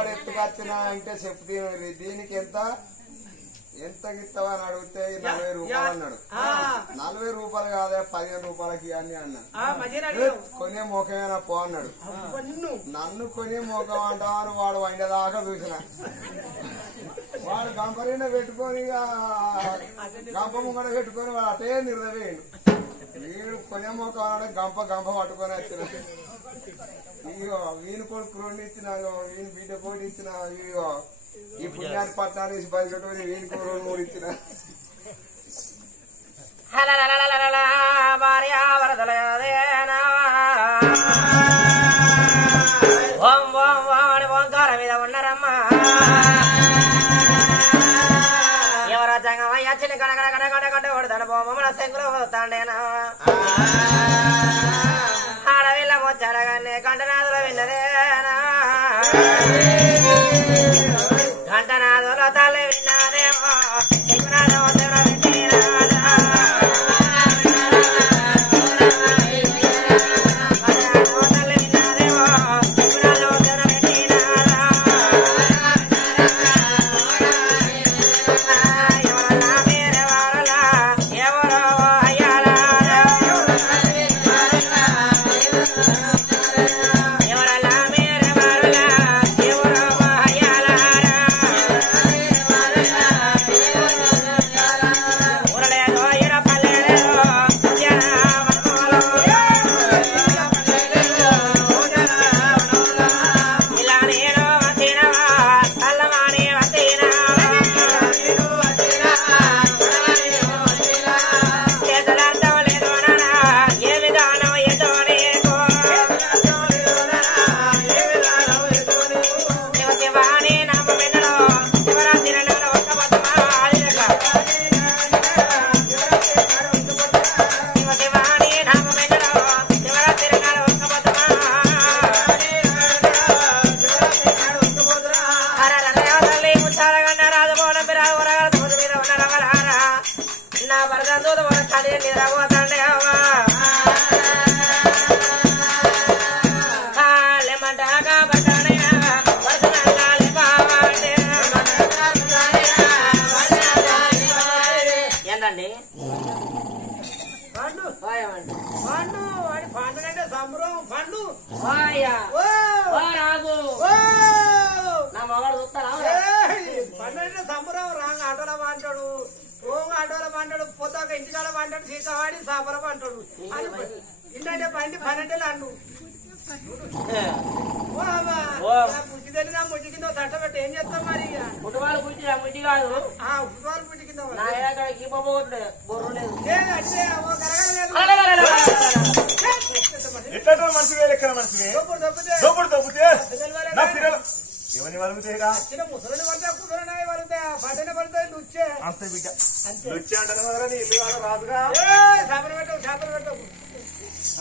వాడు ఎత్తుకొచ్చినా అంటే చెప్తే దీనికి ఎంత ఇస్తావా అని అడిగితే 40 రూపాయలు అన్నాడు. 40 రూపాయలు కాదా 15 రూపాయలకి అని అన్నా. కొనే మోకమేనా పో అన్నాడు. నన్ను కొనే మోకం అంటామని వాడు వండేదాకా చూసిన. వాడు గంపరీన పెట్టుకొని గంప ముంగడ పెట్టుకొని వాడు అటే నిర్ణయం. వీడు కొనే మోకం అన్నాడు. గంప పట్టుకొని వచ్చిన. ఇగో వీని కొడుకు 2 ఇచ్చిన, వీని బిడ్డ కోటి ఇచ్చిన. ఇగో ఈ పుణ్యాన్ని పట్టాలు వేసి బయటపెట్టుకుని వీనికి 2-3 ఇచ్చిన. ఓంకార మీద ఉన్నారమ్మా ఎవరో జంగమయ్య చిన్న కడ కొడతాను బొమ్మల శంకులు పోతాండేనా ఆడవిల్ల మొచ్చాడగానే కంటనాదుల విన్నదేనా కంటనాదుల తల్లి విన్నాదేమో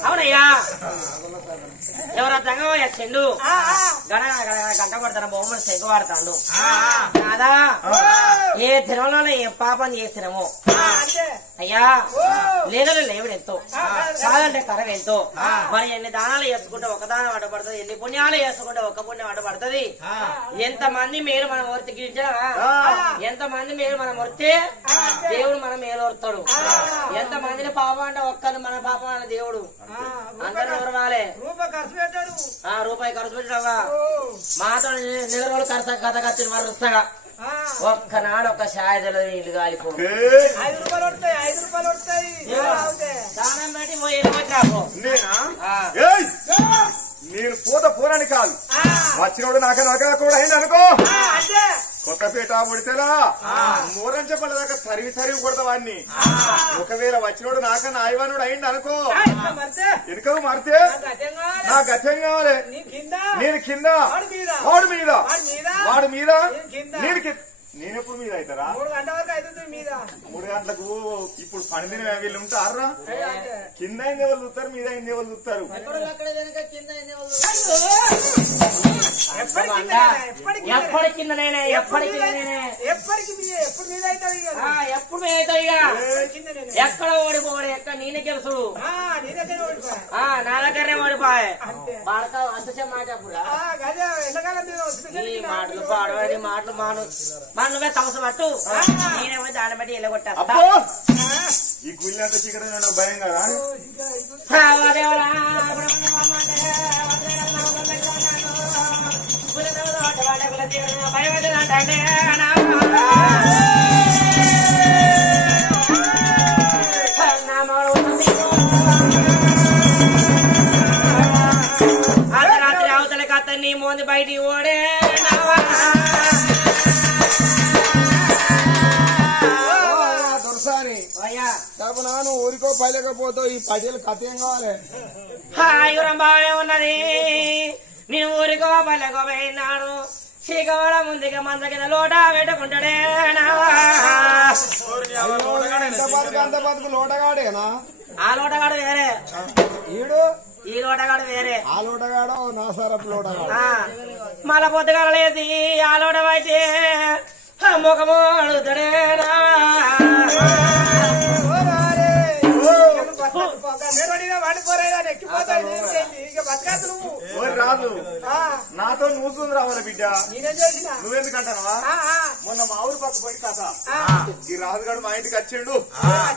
అవునయ్యా ఎవరో జంగమయ్య చెండు గంట కొడతాను బొమ్మలు సెగ వాడతాడు కాదా ఏ దినంలో ఏ పాపం చేసినామో అయ్యా లేదలు లేవుడు ఎంతో కాదంటే కరగ ఎంతో మరి ఎన్ని దానాలు వేసుకుంటే ఒక దానం అడ్డపడుతుంది ఎన్ని పుణ్యాలు వేసుకుంటే ఒక పుణ్యం అడ్డపడుతుంది ఎంతమంది మేలు మనం ఒరితి గీడ్చావా ఎంతమంది మేలు మనం ఒరితే దేవుడు మన మేలు ఒరుతాడు ఎంతమందిని పాపం అంటే ఒక్కరు మన పాపం అనే దేవుడు అందరూ ఎవరవాలి రూపాయి ఖర్చు పెట్టావా మాతో నిలబడి కథ కచ్చిన వరుసగా ఒక్కనాడు ఒక షాయిదలో ఇల్లు కాలిపో 5 రూపాయలు వస్తాయి 5 రూపాయలు వస్తాయి దానం పెట్టి పోయి నేను పోరాని కాదు వచ్చినోడు నాక కూడా అయింది అనుకో కొత్తపేట ముడితేలా మూరం చెప్పల దాకా తరిగి కొడతావాన్ని ఒకవేళ వచ్చినోడు నాకన్నా ఆయవానుడు అయింది అనుకో వెనుక మారితే నా గత్యం కావాలి నేను కింద వాడు మీద నేను ఎప్పుడు మీద అవుతారా 3 గంటల వరకు అవుతుంది మీద 3 గంటలకు ఇప్పుడు పనిదిన వీళ్ళు ఉంటారా కింద అయింది ఎవరు చూస్తారు మీద అయింది ఎవరు చూస్తారు ఎప్పటి కిందనైనా ఎప్పటికి ఎప్పటికి ఎప్పుడు మీద అవుతుంది ఎప్పుడు మీద అవుతావు ఇక ఎక్కడ ఓడిపోడు ఎక్కడ నేనే గెలుసుడు నా దగ్గరనే ఓడిపోయే భారత అసలు మాట మాటలు పాడవాడి మాటలు మాను నువ్వే తమస పట్టు నేనేమో దాన్ని బట్టి ఎల్లగొట్టేస్తా ఈ గుళ్ళ అంత చీకటి భయం కదా అర్ధరాత్రి అవతల కత్తని మోంది బయటికి ఓడే దొరసాని నాను ఊరికో పైలేకపోతావు ఈ పటేలు కథ ఏం కావాలి హాయురం బాగా ఉన్నది నేను ఊరికో పల్లెకో పోయినాడు చీకవడ ముందుగా మంద కింద లోట పెట్టుకుంటాడే అంత బతుకు లోటగాడేనా ఆ లోటగాడు వేరే ఈడు ఈ లోటగాడు వేరే ఆ లోటగాడో నా సరపు లోటగాడు మళ్ళా పొద్దుగాల లేచి ఆ లోట అయితే ముఖము అడుగుతాడేనా రాదు నాతో నువ్వుతుంది రావాలి బిడ్డ నువ్వెందుకంటావా మొన్న మా ఊరు పక్క పోయి కథ ఈ రాజుగాడు మా ఇంటికి వచ్చిండు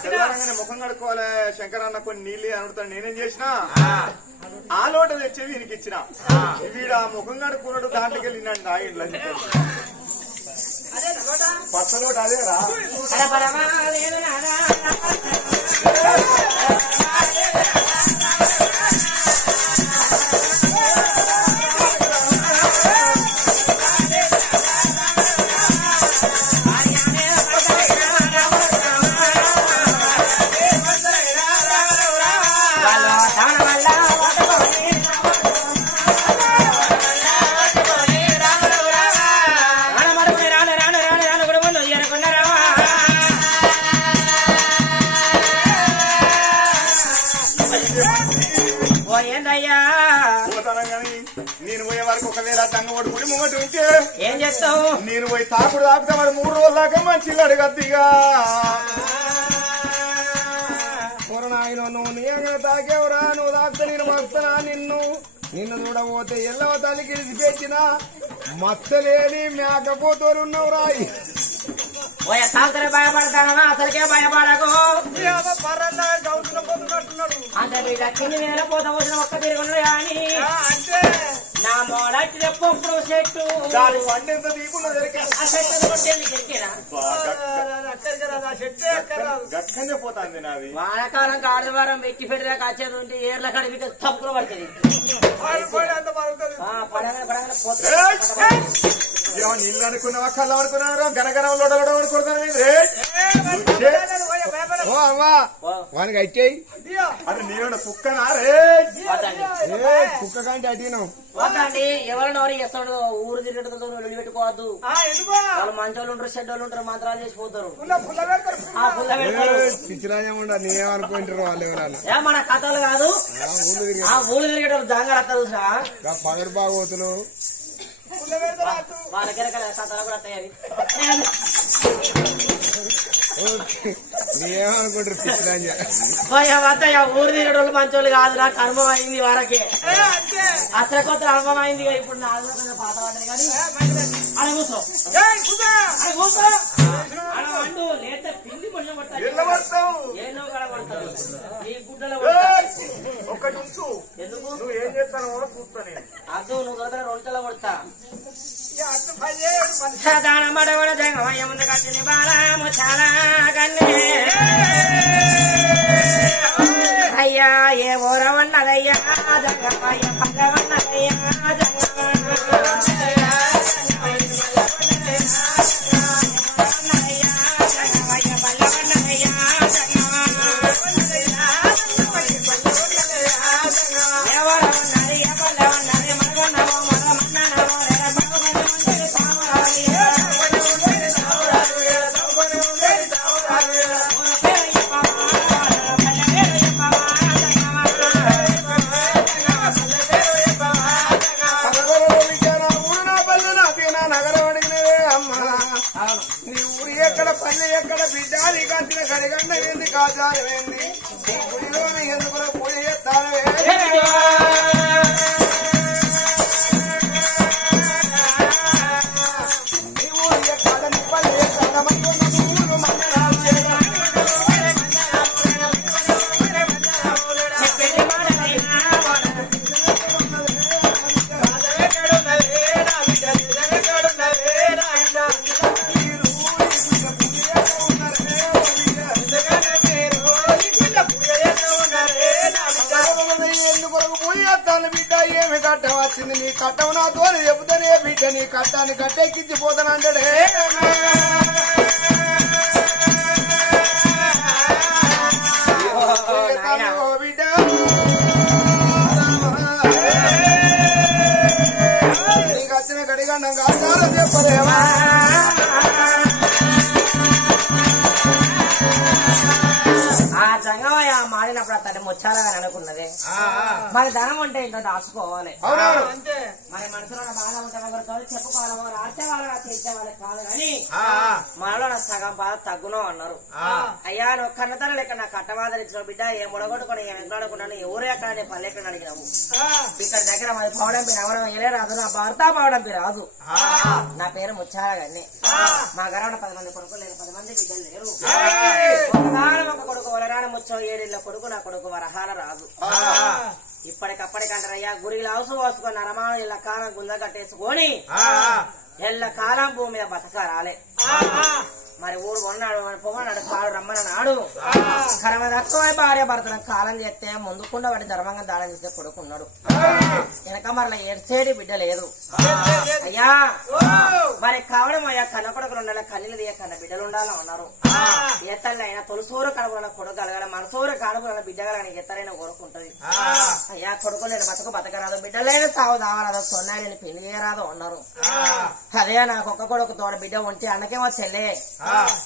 తెలంగాణ ముఖం కడుక్కోవాలి శంకరన్న కొన్ని నీళ్ళు అనుడుతాడు నేనేం చేసినా ఆ లోట తెచ్చి వీనికి ఇచ్చిన వీడు ఆ ముఖం కడుక్కున్నాడు దాంట్లోకి వెళ్ళినాడు నా ఇంట్లో పచ్చ లోట అదేరా నేను పోయే వరకు ఒకవేళ తంగవాడు గుడి ముంగటి ఉంటే ఏం చేస్తావు నేను పోయి తాకుడు తాకుతా వాడు 3 రోజుల దాకా మంచి అడగద్దిగా నాయన నువ్వు నీయంగా తాకేవరా నువ్వు తాకుతా నేను మస్తనా నిన్ను చూడబోతే ఎల్లవ తల్లి గిడిచిపెట్టిన మచ్చలేని మేకపోతోరున్నావు రాయి తాగుతారే భయపడతానవా అసలుకే భయపడకు అంటే బిడ్డ కింది మీద పోతా వచ్చిన ఒక్క తిరుగున్నాడు కానీ నా మోడట్టి ఎప్పుడు చెట్టు ఆ గక్కనే పోతాంది నాది వానకాలం కాడవారం వెక్కి పెట్టాక వచ్చేది ఉంటే ఏర్ల కడిపి తప్పులు పడుతుంది నీళ్ళు అనుకున్నావా కళ్ళ అనుకున్నారా గనగనం లోడలో అనుకుంటున్నాను వానికి అట్టేయి అది నేను కుక్కనా రే కుక్క కంటే అట్టినావు పోతండి ఎవరు చేస్తాడు ఊరు తిరిగేటతో వెళ్ళి పెట్టుకోవద్దు వాళ్ళు మంచోళ్ళు ఉంటారు చెడ్డోళ్ళు ఉంటారు మంత్రాలు చేసిపోతారు పిచ్చిరాజం ఉండ నేనేమనుకుంటారు వాళ్ళు ఎవరన్నా మన కథలు కాదు ఆ ఊళ్ళు తిరిగేటోళ్ళు జాంగర తెలుసా పగడు బాగోతులు వాళ్ళ దగ్గర కథలు కూడా తయారీ నేనేమనుకుంటారు పిచ్చిరాజ ఊరు తిరిగేటోళ్ళు మంచోళ్ళు కాదు నాకు అనుభవం అయింది వరకే అసలు కొత్త అనుభవం అయింది ఇప్పుడు నా పాత పడ్డది కానీ అలా కూర్చో అంటూ లేత పిండి కొంచెం పడతాయి ఏనో కూడా పడతారు ఈ గుడ్డలో ఒక్కటి ఉంచు ఎందుకు నువ్వు ఏం చేస్తానో చూస్తా నేను అద్దు నువ్వు దొరకరా 2 తల కొడతా దానమడవడ జగమయ్య ముందు కట్టిన బాలము చాలా కన్నే అయ్యా ఏ ఊరవన్నదయ్యా జగమయ్య పల్లవన్నదయ్యా నీకు వచ్చిన కడిగండ ఏంది కాచారం ఏంది నీ గుడిలోని ఎందుకు పూజ చేస్తానవే నీవు ఎక్కడ నిప్పలే కన్నమయ్యో నువ్వు మంగళాలు చేయగా బిడ్డ ఏమి కట్టం వచ్చింది నీ కట్టం నాతో చెబుతానే బిడ్డ నీ కట్టాన్ని కట్టెక్కించిపోతానంటాడే బిడ్డ నీకు వచ్చిన గడిగండం కాచారం చెప్పలేవా ఆ జంగమయ్య మాడినప్పుడు అతడి ముచ్చాలని అనుకున్నదే మరి ధనం ఉంటే ఇంకా దాచుకోవాలి మరి మనసులో బాధ ఉంటే ఒకరితో చెప్పుకోవాలి రాసేవాళ్ళ చేసే వాళ్ళకి కాదు కానీ మనలో సగం బాధ తగ్గును అన్నారు. అయ్యా నువ్వు కన్నతర లెక్క నాకు కట్టబాధలు ఇచ్చిన బిడ్డ ఏ ముడగొట్టుకుని ఏం ఎక్కడుకున్నాను ఎవరు ఎక్కడ నీ పల్లె ఎక్కడ అడిగినావు ఇక్కడ దగ్గర మరి పౌడంపి నవడం ఏలే రాదు నా భర్త పౌడంపి రాజు నా పేరు ముచ్చాల గన్ని మా గరవడ 10 మంది కొడుకులు లేరు 10 మంది బిడ్డలు లేరు ఒక కొడుకు వలరాని ముచ్చో 7 కొడుకు నా కొడుకు వరహాల రాజు ఇప్పటికప్పటికంటారయ్యా గురిలో అవసరం పోసుకొని నరమాను ఇళ్ళ కాలం గుంజ కట్టేసుకొని ఎల్ల కాలం భూమి మీద బతకారాలే మరి ఊరు కొన్నాడు పొగన్నాడు కాడు రమ్మన్నాడు కరమ తక్కువ భార్య భర్తను కాలం చేస్తే ముందుకుండా వాడి ధర్మంగా దానం చేస్తే కొడుకున్నాడు వెనక మరలా ఏడ్చేడి బిడ్డ లేదు అయ్యా మరి కావడం అయ్యా కన్న కొడుకులు ఉండాలి కన్నీళ్ళు దియ కన్న బిడ్డలు ఉండాలని ఉన్నారు ఎత్తల్ని అయినా తొలిసూరు కడుపుల కొడుకు కలగాలి మనసూరు కడుపుల బిడ్డ కలగని ఎత్తలైనా కోరుకుంటది అయ్యా కొడుకు నేను బతకరాదు బిడ్డలైనా సాగు దావరాదు సొన్నాయని పెళ్లి చేయరాదు ఉన్నారు అదే నాకు ఒక్క కొడుకు తోడ బిడ్డ ఉంటే అన్నకేమో చెల్లె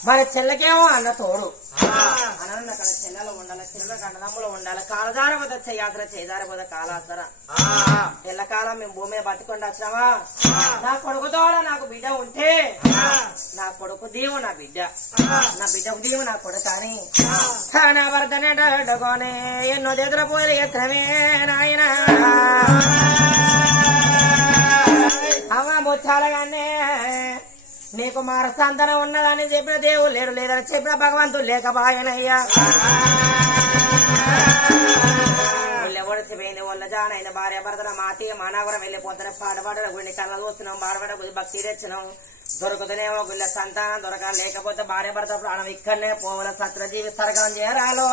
మరి చెల్లకేమో అన్న తోడు అన్న అక్కడ చెల్లెలు ఉండాలి చిన్న కన్నదమ్ములు ఉండాలి కాలదారబోద చెయ్యాసర చేదారబోద కాలాసర ఎల్లకాలం మేము భూమి బతికొండి వచ్చినావా నా కొడుకు తోడ నాకు బిడ్డ ఉంటే నా కొడుకు దీవు నా బిడ్డ నా బిడ్డకు దీవు నా కొడుకు అని నా భర్తనే ఎన్నో దగ్గర పోయి ఎత్తమే నాయన అమ్మ ముచ్చాలగానే నీకు మారస్తాంతనం ఉన్నదని చెప్పిన దేవుడు లేడు లేదని చెప్పిన భగవంతుడు లేకపాయనయ్యా ఒడిసిపోయింది వాళ్ళ జానైన భార్య భర్తన మాతి మానవరం వెళ్ళిపోతాను పాటపాట గుడి కళ్ళ చూస్తున్నాం బాడపడ భక్తి తెచ్చినాం దొరుకుతూనేమో గుళ్ళ సంతానం దొరక లేకపోతే భార్య భర్త ప్రాణం ఇక్కడనే పోవల సత్రజీవి సరగం చేరాలో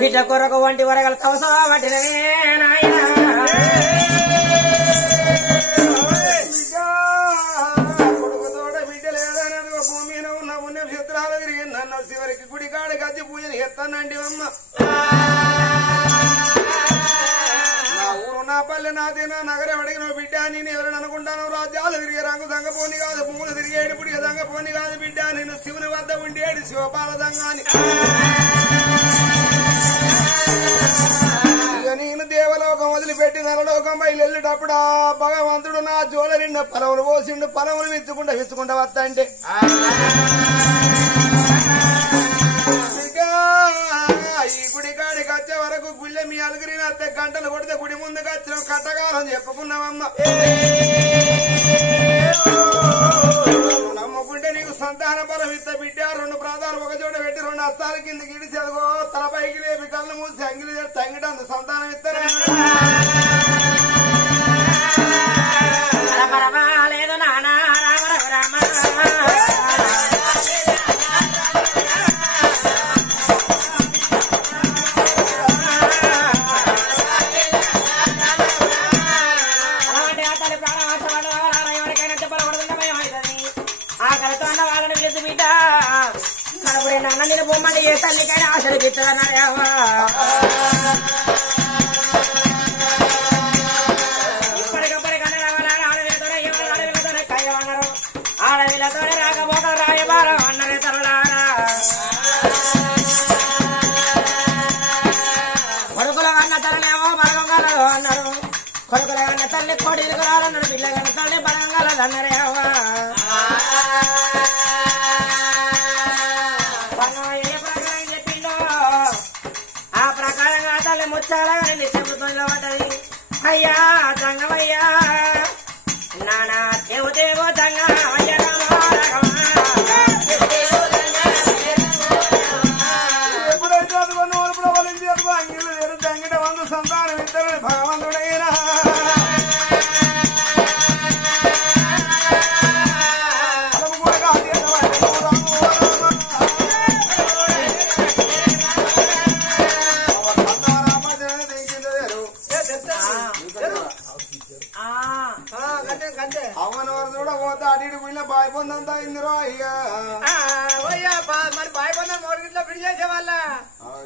బిడ్డ కొరకు వంటి వరగలు కవసా పట్టినవే నాయన కొడుకుతోడ బిడ్డ లేదని భూమి ఉన్న పుణ్యక్షేత్రాలు తిరిగి నన్ను చివరికి గుడి కాడి కచ్చి పూజలు ఎత్తానండి అమ్మ నా ఊరు నా పల్లె నాది నా నగరం అడిగిన బిడ్డ నేను ఎవరైనా అనుకుంటాను రాజ్యాలు తిరిగే రంగు దంగపోని కాదు భూములు తిరిగేడు పుడిగ దంగపోని కాదు బిడ్డ నేను శివుని వద్ద ఉండేడు శివపాల దంగాని ఇక నేను దేవలోకం వదిలిపెట్టి నరలోకం బయలుటప్పుడు భగవంతుడు నా జోల నిండా పొలములు పోసిండు పొలములు విచ్చుకుంటా వస్తంటే ఈ గుడి కాడికి వచ్చే వరకు గుళ్ళె మీ అలుగురిని అత్తే గంటలు కొడితే గుడి ముందుకు వచ్చిన కట్టగాలని చెప్పుకున్నామమ్మ నమ్ముకుంటే నీకు సంతాన బలం ఇత్త బిడ్డ 2 ప్రాంతాలు ఒక చోట పెట్టి 2 హస్తాల కింద గిడిచి అదిగో తలపైకి లేపి కళ్ళు మూసి అంగిలి తంగిటందు సంతానం ఇస్తారు లేదు నానా రామ నాన్న నేను బొమ్మని ఏ తల్లికైనా ఆశలు పెట్టానరేవా ఇప్పటికప్పటికన్నా ఆడవిలతోనే కయ్యమన్నారు ఆడవిలతోనే రాకపోకలు రాయబారం అన్నరే తరలారా కొడుకుల అన్న తరలేమో బలగంగాలు అన్నారు కొడుకుల అన్న తల్లి కోడిలు రాలన్నారు పిల్లగన్న తల్లి బలగంగాలు అన్నరేవా వచ్చారా చెబుతూ నిలబడ్డది. అయ్యా దంగమయ్యా నానా దేవదేవో దంగమయ్య ఎప్పుడైతే అదుగో ప్రబలించి అదుగో అంగిలు వేరు తంగిట వందు సంతానం ఇద్దరు భగవంతుడైనా అమ్మనవారు కూడా పోతే అడిగి పోయినా బాయ్ పొందంతా అయిందిరో ఇక మరి బాయ్ బంధం మోడగిట్లో పిడి చేసే వాళ్ళ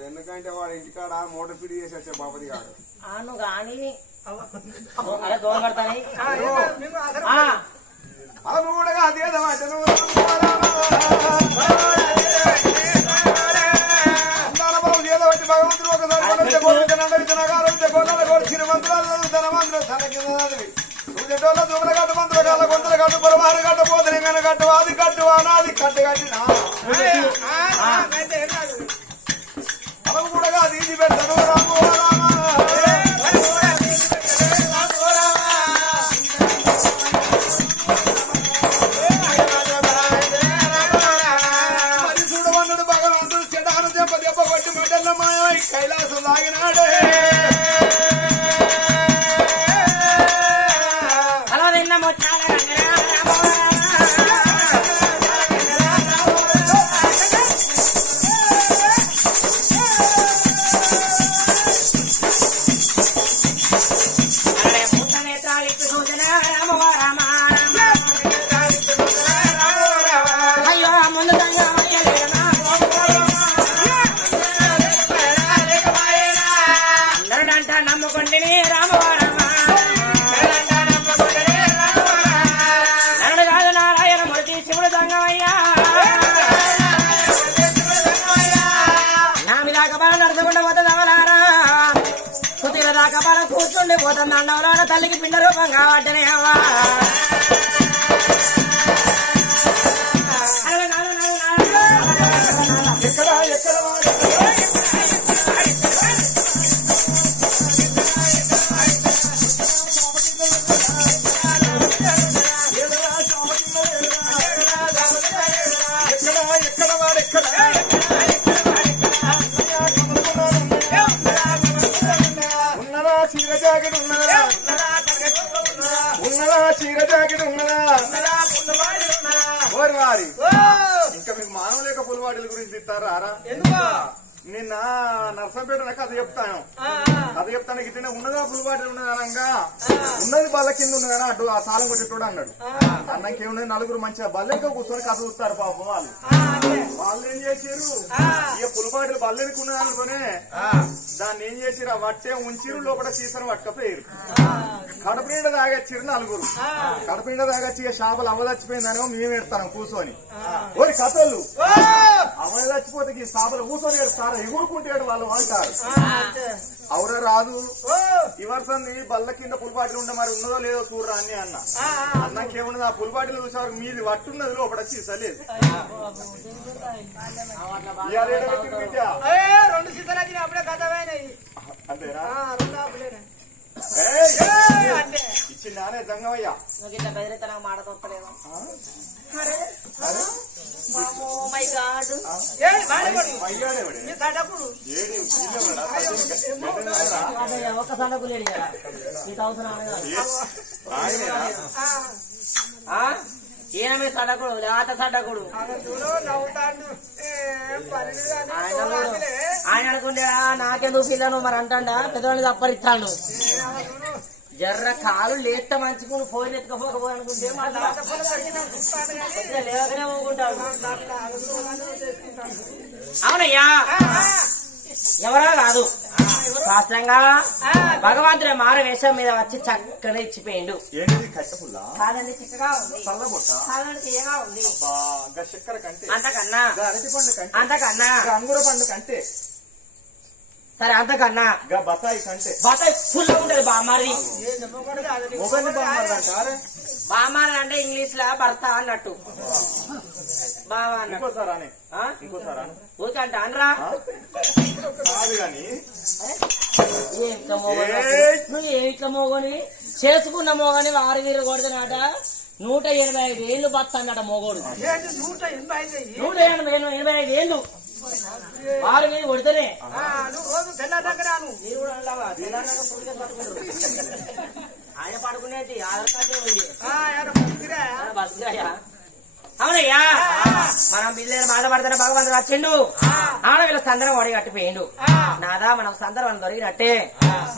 ఎందుకంటే వాడు ఇంటికాడ మోటార్ పిడి చేసి వచ్చే బాపతి కాడు అను గాని అరే దోమ పడతాయి అవి కూడా అదేదో బాబు ఏదో వచ్చి భగవంతుడు ఒకసారి శ్రీమంతురాలు ధనవంతులు తన కింద సూర్యటోళ్ళ దుబ్బల గట్టు మంత్రుల గట్ట గొంతుల గట్టు పొరవారు గట్టు పోతనే కానీ గట్టు అది కట్టు అనాది కట్టు కట్టినా అవి కూడా కాదు ఇది పెడతాను రాము మరి చూడవన్నుడు భగవంతుడు చెడాను దెబ్బ దెబ్బ కొట్టి మండల మాయ కైలాసం లాగినాడే కూర్చుండి పోతుంది అన్నవరాన తల్లికి పిండ రూపం కావట్టనే అవ్వా ఇంకా మీకు మానవ లేక పులివాటిల గురించి తిట్టారా నిన్న నర్సంపేట కథ చెప్తాను ఇట్లా ఉన్నదా పులివాటిలు ఉన్నది అనగా ఉన్నది బల్ల కింద ఉన్నది అని అటు ఆ తాళం కొట్టేటోడు అన్నాడు. అన్నంకి ఏమున్నది నలుగురు మంచిగా బల్లెక్క కూర్చొని కథ చూస్తారు పాపం వాళ్ళు ఏం చేసారు ఇక పులిపాటిలు బల్లెనికి ఉన్నది అనుకునే దాన్ని ఏం చేసిరు వట్టే ఉంచిరు లోపల సీసను పట్టుకపోయారు. కడపనిండ తాగచ్చిరు నలుగురు. కడపనిండ తాగచ్చి ఇక షాపులు అవ్వ చచ్చిపోయిందనేమో మేము ఎడతాను కూర్చొని ఓరి కథలు అవ్వ చచ్చిపోతే ఈ షాపులు కూర్చొని ఎడతారు ఎగురుకుంటాడు వాళ్ళు అంటారు. అవురా రాదు ఈ వర్షం బల్ల కింద పులిపాటిలు ఉండే మరి ఉన్నదో లేదో చూడరా అని అన్న. అన్నకేమున్నది ఆ పులిపాటిలు చూసేవారు మీది వట్టున్నది లోపల సీసలేదు. రెండు సీసాలు వచ్చిన అప్పుడే కథమైనాయి అంతేనా అంటే ఇచ్చిందానే జంగమయ్యా ఇట్లా బెదిరితనం మాట తప్పలేదు. మై గాడ్ ఒక్క సండకు లేడు కదా నీకు అవసరం ఈయన మీ సడకుడు లేత సడ్డకుడు ఆయన అనుకుంటే నాకెందుకు పిల్లను మరి అంటాడా పెద్దవాళ్ళు తప్పరిస్తాడు. జర్ర కాలు లేత మంచుకుని ఫోన్ ఎత్తుకపోకపోయి అనుకుంటే లేకనే ఊకుంటాడు. అవునయ్యా ఎవరా కాదు శాస్త్రంగా భగవంతుడే మార వేషం మీద వచ్చి చక్కగా ఇచ్చిపోయిండు. కాదండి చిక్కగా ఉంది కాదండి తీయగా ఉంది అంతకన్నా అంగుర పండు కంటే సరే అంతకన్నా బత్తాయి కంటే బత్తాయి ఫుల్ ఉంటది బామారి. బామారి బామారి అంటే ఇంగ్లీష్ లా భర్త అన్నట్టు. బావా అన్న ఇంకోసారి అనే ఇంకోసారి ఊరికే అంటే అనరా కాదు గాని నువ్వు ఏమిట్ల మోగని చేసుకున్న మోగని వారి వీరు కొడుతున్నాట 185,000 బస్తాన్నట మోగోడు 185,000 వారి మీద కొడితేనే ఆయన పడుకునేది ఆధార్ కార్డు బస్సుగా అవునయ్యా మనం బిల్లేని బాధపడతానే భగవంతుడు వచ్చిండు ఆడవిల సందరం వాడి కట్టిపోయిండు నాదా మనకు సందర్భం దొరికినట్టే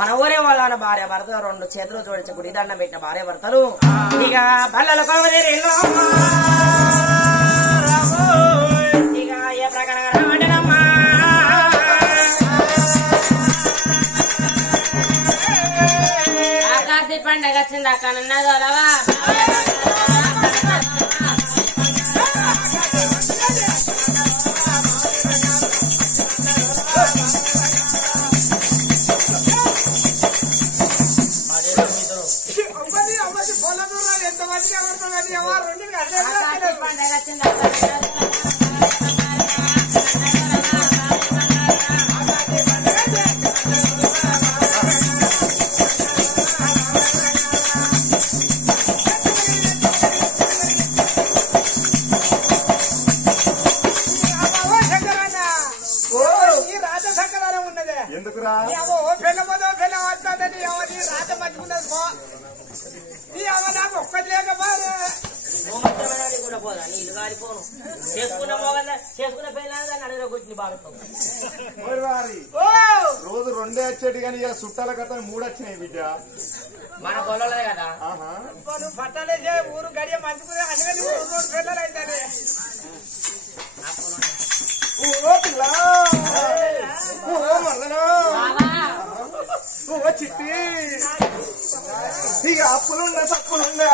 మన ఊరే వాళ్ళ భార్య భర్త 2 చేతులు జోడించి గుడి దండం పెట్టిన భార్య భర్తలు ఇక బల్లలు ఇక ఏ ప్రకారంగా రామంటేనమ్మా ఆకాశి పండగ వచ్చింది అక్కడ ఉన్నదోలవా ఎందుకురా ఒక్కటి లేకపోతే కూడా పోదా నీళ్ళు కాలిపోను చేసుకున్న మోగ చేసుకున్న పెళ్ళని అడగ కూర్చుని బాగుతావు రోజు 2 వచ్చేటి కానీ ఇక చుట్టాల కథ 3 వచ్చినాయి బిడ్డ మన పొలంలో కదా నువ్వు పట్టాలేసే ఊరు గడియ మంచుకునే అన్ని 2 పిల్లలు అవుతాయి చిట్టి ఇక అప్పులుండే తప్పులుండే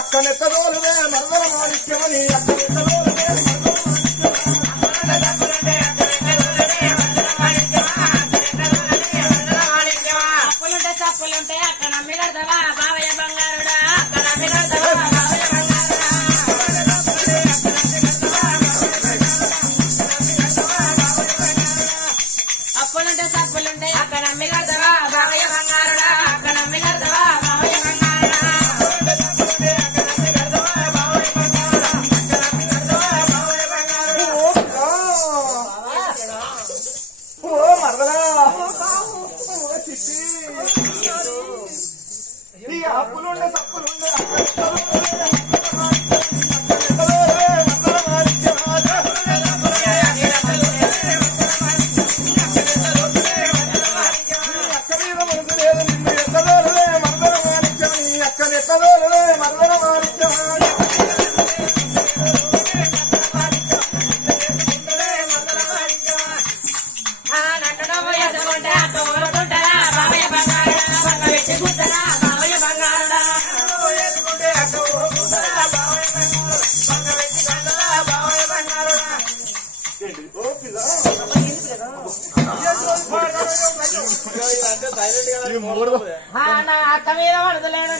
అక్కనెత్తదోలువే మరదల మాణిక్యమని అప్పులుండే తప్పులుండే నా అక్క మీద పడతలేడు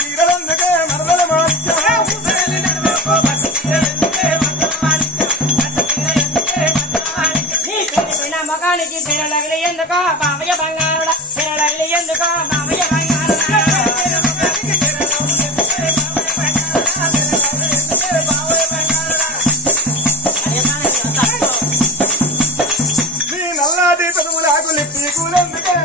తీరలందుకే మరదల మార్చా దానికి పిల్లలగిలి ఎందుకో బామయ్య బంగారుడా పిల్లలగిలి ఎందుకో బామయ్య బంగారుడా నీ నల్లాది పెదములాకు లిప్పి కూలందుకే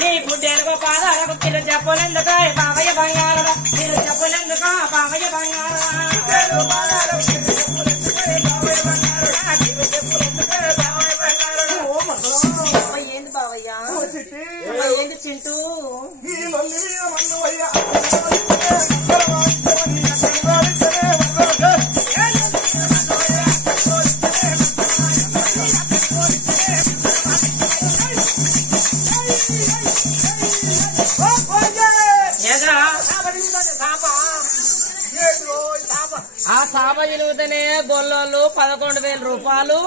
నీ గుడ్డేలుగో పాదాలకు పిల్ల చెప్పులెందుకో బామయ్య బంగారుడా పిల్ల చెప్పులెందుకో బామయ్య బంగారుడా ఏంటి బావయ్యా ఏంటి చింటూ ఈ లొల్లి మీద మన్నువయ్యా ఆ సాప చిలుగుతనే గొల్లోళ్ళు 11,000 రూపాయలు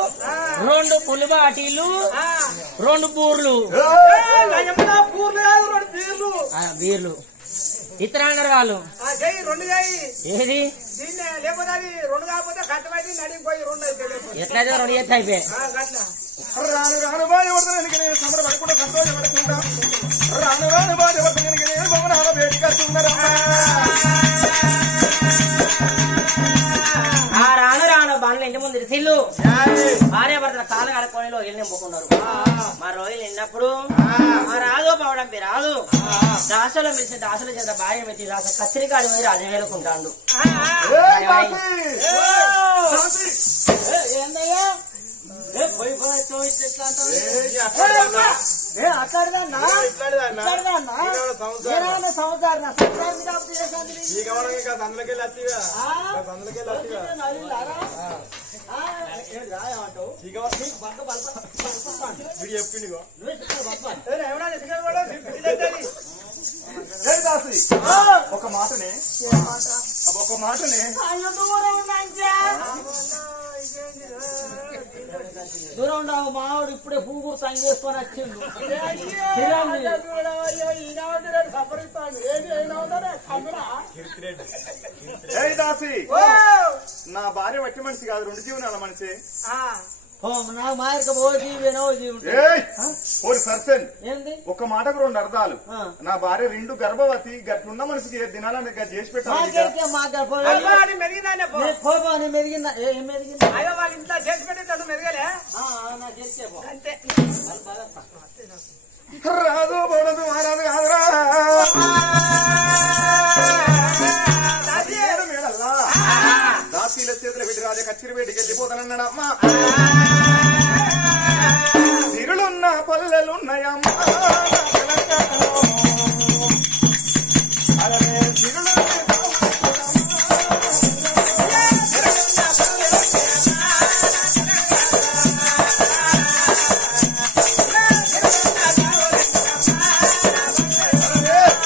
2 పులిబాటీలు 2 బూర్లు బీర్లు ఇతరాంగర్ వాళ్ళు ఏది లేకపోతే అది 2 కాకపోతే కట్టమైతే నడిపోయి 2 అయితే ఎట్లయితే 2 ఎత్తు అయిపోయాయి రాను రాను బాధపడుతున్నానికి నేను సంబరపడకుండా సంతోషపడకుండా రాను రాను బాధపడుతున్నానికి నేను భవనాల వేడిగా ఆ రాను రాను బండ్లు ఇంటి ముందు సిల్లు భార్య భర్తల కాలు కడుక్కొని రోజులు నింపుకున్నారు మా రోజులు నిన్నప్పుడు మా రాదు పోవడం రాదు దాసలో మిలిసి దాసల చేత భార్య మెచ్చి దాస కచ్చిరికాడి మీద రాజు వేలుకుంటాడు ఏందయ్యా ఒక మాటనే దూరం ఉండవు మావాడు ఇప్పుడే పువ్వు సంగి చేసుకొని వచ్చిండు దాసి నా భార్య వట్టి మనిషి కాదు 2 జీవనాల మనిషి నాకు మాయక పోయి వినోది సర్సన్ ఏంది ఒక మాటకు 2 అర్థాలు నా భార్య 2 గర్భవతి గట్లున్న మనిషికి దినాలని చేసి పెట్టాలి మెరిగిందా ఏం మెరిగిందా వాళ్ళ ఇంట్లో చేసి పెట్టి మెరగలే అంతే రాదు బోడదు మారాదు కాదురా దాసీల చేతుల పెట్టి రాజా కచ్చిరి వేటికి వెళ్ళిపోతానన్నాడమ్మా సిరులున్న పల్లెలున్నాయమ్మా అలానే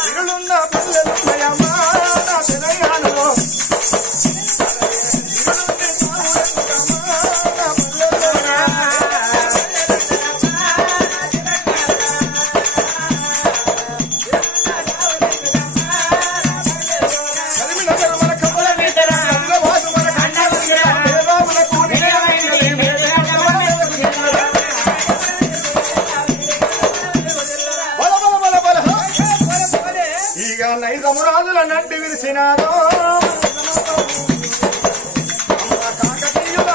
సిరులున్న పల్లెలున్నాయమ్మా నా తెలంగాణలో ఇక నైజమురాజుల నడ్డి విరిసినారో కాకతీయుల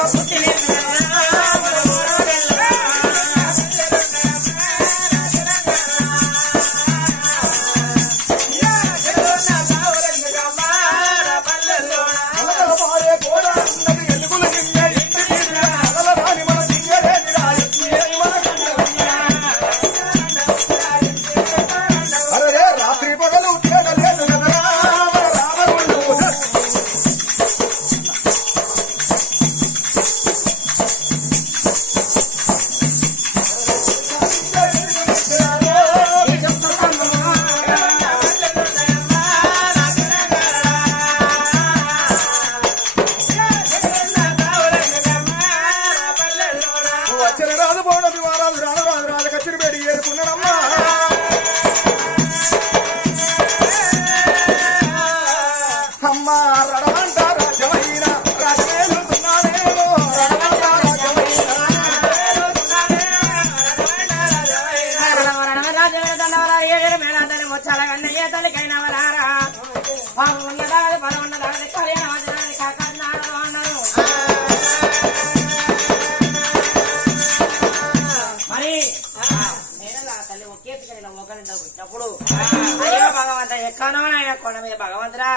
రాత్రి పగలు రావణుడు అమ్మ రడమంట రాజమైన రాజమేలుతున్నానేమో రడమంట మరి తల్లి ఒకేసి వచ్చినప్పుడు అయ్యో భగవంత ఎక్కనో ఆయన కొండ మీద భగవంతురా